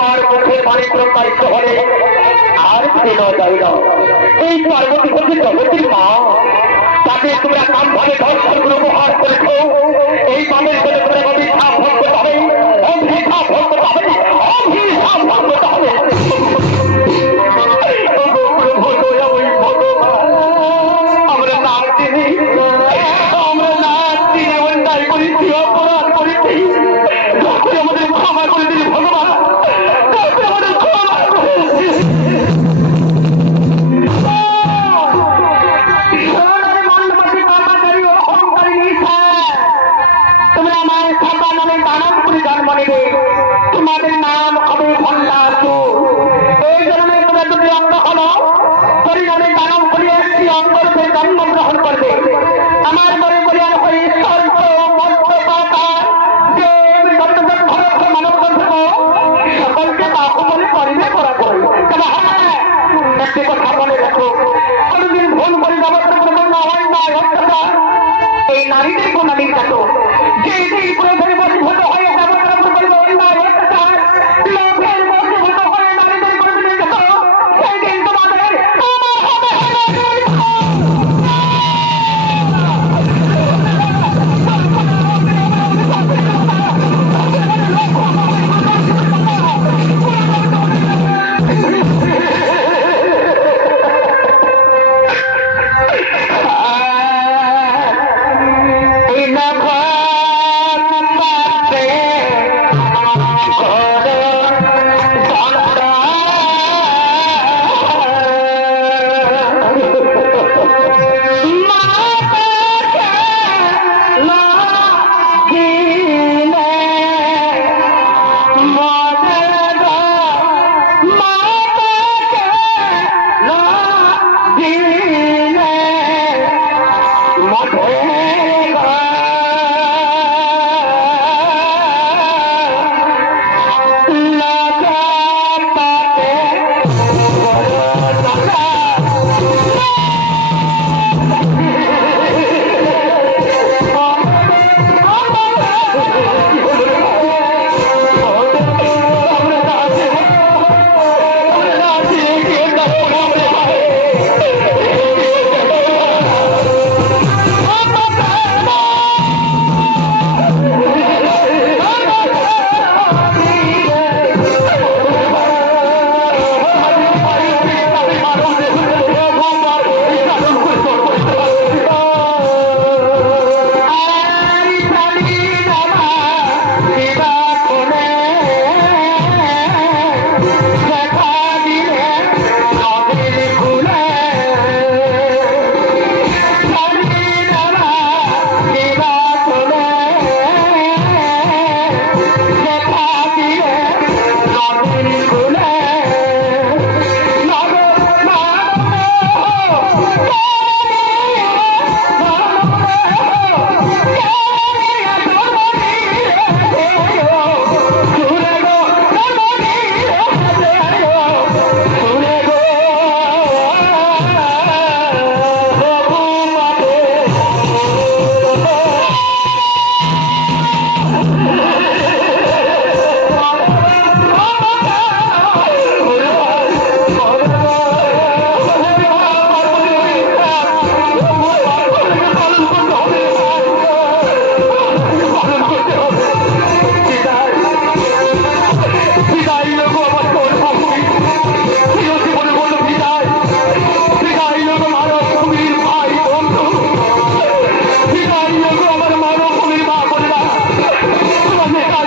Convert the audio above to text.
তোমার মুখে পানি প্রকাশিত হলে আর কেন যায় না। এই পার্বতী হচ্ছে জগতের মা, তাকে তোমরা কাম ভাবে ধর্ষণ ব্যবহার করেছ। এই মানের বলে তোমরা অভিশাপ ভোগ করতে হবে, অভিশাপ ভোগ করতে হবে, অভিশাপ ভোগ করতে হবে। আমরা নাম চিনি, আমরা নাম চিনি অন্যায় করেছি, অপরাধ করেছি, আমাদের ক্ষমা করে দিলি ভগবান, আমাদের ক্ষমা করে তোমাদের নাম হবে ভণ্ডাসুর। এই জন্মে তোমরা যদি অঙ্গ হলো পরিণামে দানব করে একটি অঙ্গরূপে জন্মগ্রহণ করবে। আমার মনে করিয়ার হয়ে স্বর্গ মধ্যপাতা দেব যতজন ভরত মানব গন্ধব সকলকে বাহু বলে করিবে করা করি। তবে হ্যাঁ, একটি কথা মনে রাখো, কোনদিন ভুল করে জগতের কোনো না হয় না অত্যাচার এই নারীদের কোনো নির্যাতন যে প্রয়োজনে বসীভূত হয়ে জগতের উপর করবে অন্যায় অত্যাচার, লোভের বসীভূত হয়ে নারীদের কোনো নির্যাতন, সেই দিন তোমাদের আমার মানব ভূমির মা বললা তোমাদের কাজ